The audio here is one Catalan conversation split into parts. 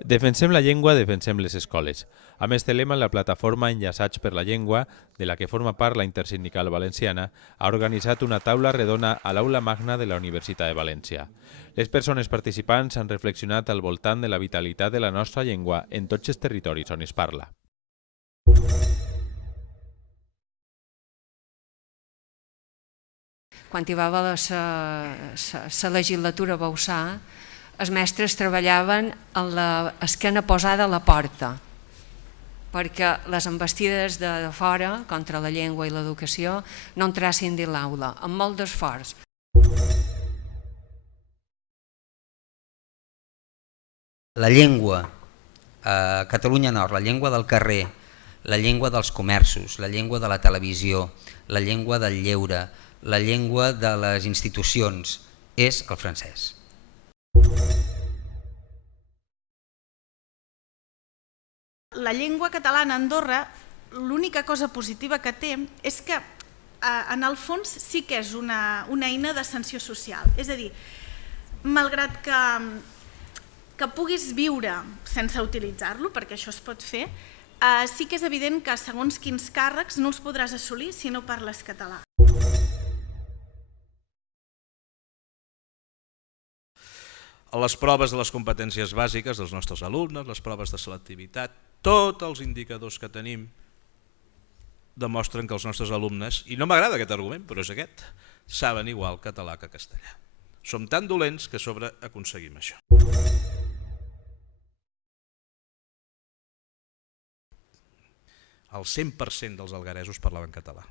Defensem la llengua, defensem les escoles. Amb este lema, la plataforma Enllaçats per la Llengua, de la que forma part la Intersindical Valenciana, ha organitzat una taula redona a l'Aula Magna de la Universitat de València. Les persones participants han reflexionat al voltant de la vitalitat de la nostra llengua en tots els territoris on es parla. Quan hi va haver la legislatura a Bauçà, els mestres treballaven amb l'esquena posada a la porta, perquè les embestides de fora contra la llengua i l'educació no entrassin dins l'aula, amb molt d'esforç. La llengua a Catalunya Nord, la llengua del carrer, la llengua dels comerços, la llengua de la televisió, la llengua del lleure, la llengua de les institucions, és el francès. La llengua catalana a Andorra, l'única cosa positiva que té és que en el fons sí que és una eina d'ascensió social. És a dir, malgrat que puguis viure sense utilitzar-lo, perquè això es pot fer, sí que és evident que segons quins càrrecs no els podràs assolir si no parles català. A les proves de les competències bàsiques dels nostres alumnes, les proves de selectivitat, tots els indicadors que tenim demostren que els nostres alumnes, i no m'agrada aquest argument, però és aquest, saben igual català que castellà. Som tan dolents que a sobre aconseguim això. El 100% dels algueresos parlaven català,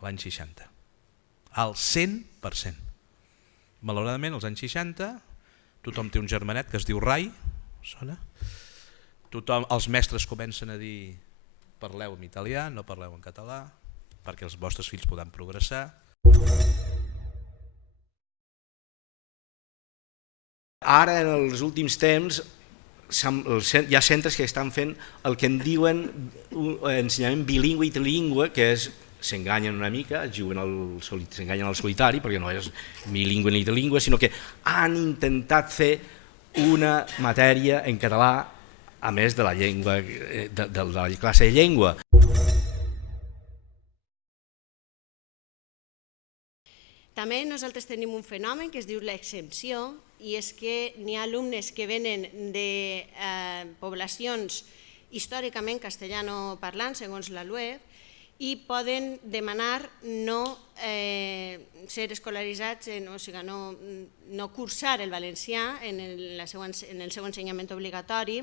l'any 60. El 100%. Malauradament, als anys 60, tothom té un germanet que es diu Rai, sona? Els mestres comencen a dir parleu en italià, no parleu en català, perquè els vostres fills poden progressar. Ara, en els últims temps, hi ha centres que estan fent el que en diuen ensenyament bilingüe i trilingüe, que és s'enganyen una mica, s'enganyen al solitari, perquè no és bilingüe ni trilingüe, sinó que han intentat fer una matèria en català a més de la llengua, de la classe de llengua. També nosaltres tenim un fenomen que es diu l'exempció, i és que n'hi ha alumnes que venen de poblacions històricament castellanoparlants, segons la LUEF, i poden demanar no ser escolaritzats, o sigui, no cursar el valencià en el seu ensenyament obligatori,